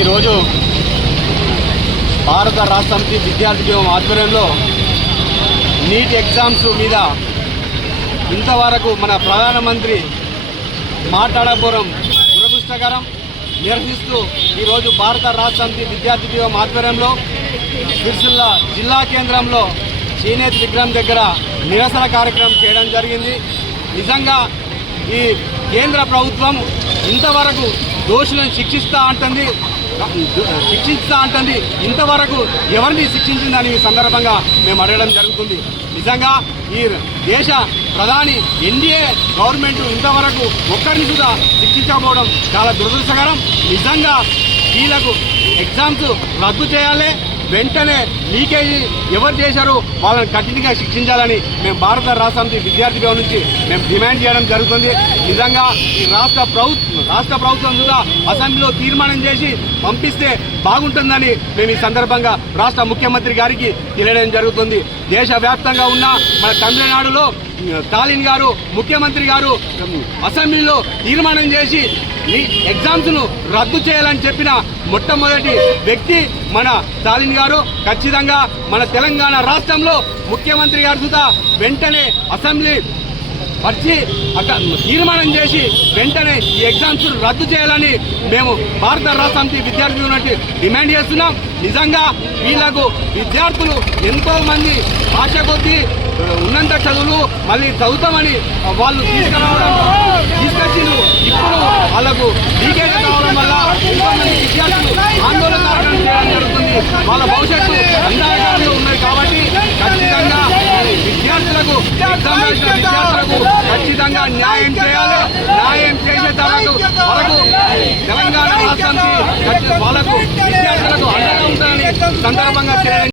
ఈరోజు భారత రాష్ట్ర సమితి విద్యార్థి ఉద్యమం ఆధ్వర్యంలో నీట్ ఎగ్జామ్స్ మీద ఇంతవరకు మన ప్రధానమంత్రి మాట్లాడకపోవడం దురదృష్టకరం. నిరసిస్తూ ఈరోజు భారత రాష్ట్ర సమితి విద్యార్థి ఉద్యమం ఆధ్వర్యంలో సిరిసిల్ల జిల్లా కేంద్రంలో చేనేత విగ్రహం దగ్గర నిరసన కార్యక్రమం చేయడం జరిగింది. నిజంగా ఈ కేంద్ర ప్రభుత్వం ఇంతవరకు దోషులను శిక్షిస్తా అంటుంది. ఇంతవరకు ఎవరిని శిక్షించిందని ఈ సందర్భంగా మేము అడగడం జరుగుతుంది. నిజంగా ఈ దేశ ప్రధాని ఎన్డీఏ గవర్నమెంట్ ఇంతవరకు ఒక్కరిని కూడా శిక్షించకపోవడం చాలా దురదృష్టకరం. నిజంగా వీళ్ళకు ఎగ్జామ్స్ రద్దు చేయాలి, వెంటనే లీకేజీ ఎవరు చేశారో వాళ్ళని కఠినంగా శిక్షించాలని మేము భారత రాష్ట్ర సమితి విద్యార్థి భవన్ నుంచి మేము డిమాండ్ చేయడం జరుగుతుంది. నిజంగా ఈ రాష్ట్ర ప్రభుత్వం కూడా అసెంబ్లీలో తీర్మానం చేసి పంపిస్తే బాగుంటుందని మేము ఈ సందర్భంగా రాష్ట్ర ముఖ్యమంత్రి గారికి తెలియడం జరుగుతుంది. దేశవ్యాప్తంగా ఉన్న మన తమిళనాడులో స్టాలిన్ గారు ముఖ్యమంత్రి గారు అసెంబ్లీలో తీర్మానం చేసి ఈ ఎగ్జామ్స్ను రద్దు చేయాలని చెప్పిన మొట్టమొదటి వ్యక్తి మన స్టాలిన్ గారు. ఖచ్చితంగా మన తెలంగాణ రాష్ట్రంలో ముఖ్యమంత్రి గారు కూడా వెంటనే అసెంబ్లీ వచ్చి తీర్మానం చేసి వెంటనే ఈ ఎగ్జామ్స్ రద్దు చేయాలని మేము భారత రాష్ట్ర సమితి విద్యార్థి యూనిట్ డిమాండ్ చేస్తున్నాం. నిజంగా వీళ్లకు విద్యార్థులు ఎంతో మంది ఆశ కొద్దీ ఉన్నంత చదువులు మళ్ళీ చదువుతామని వాళ్ళు తీసుకొచ్చిండ్రు. ఇప్పుడు వాళ్ళకు లీకేజ్ కావడం వల్ల ఎంతో మంది విద్యార్థులు ఆందోళన చేయడం జరుగుతుంది. వాళ్ళ భవిష్యత్తు అంధకారంలో ఉన్నది కాబట్టి ఖచ్చితంగా విద్యార్థులకు ఖచ్చితంగా న్యాయం చేయాలి. న్యాయం చేసే వరకు తెలంగాణ రాష్ట్రానికి వాళ్ళకు విద్యార్థులకు అండగా ఉండాలని సందర్భంగా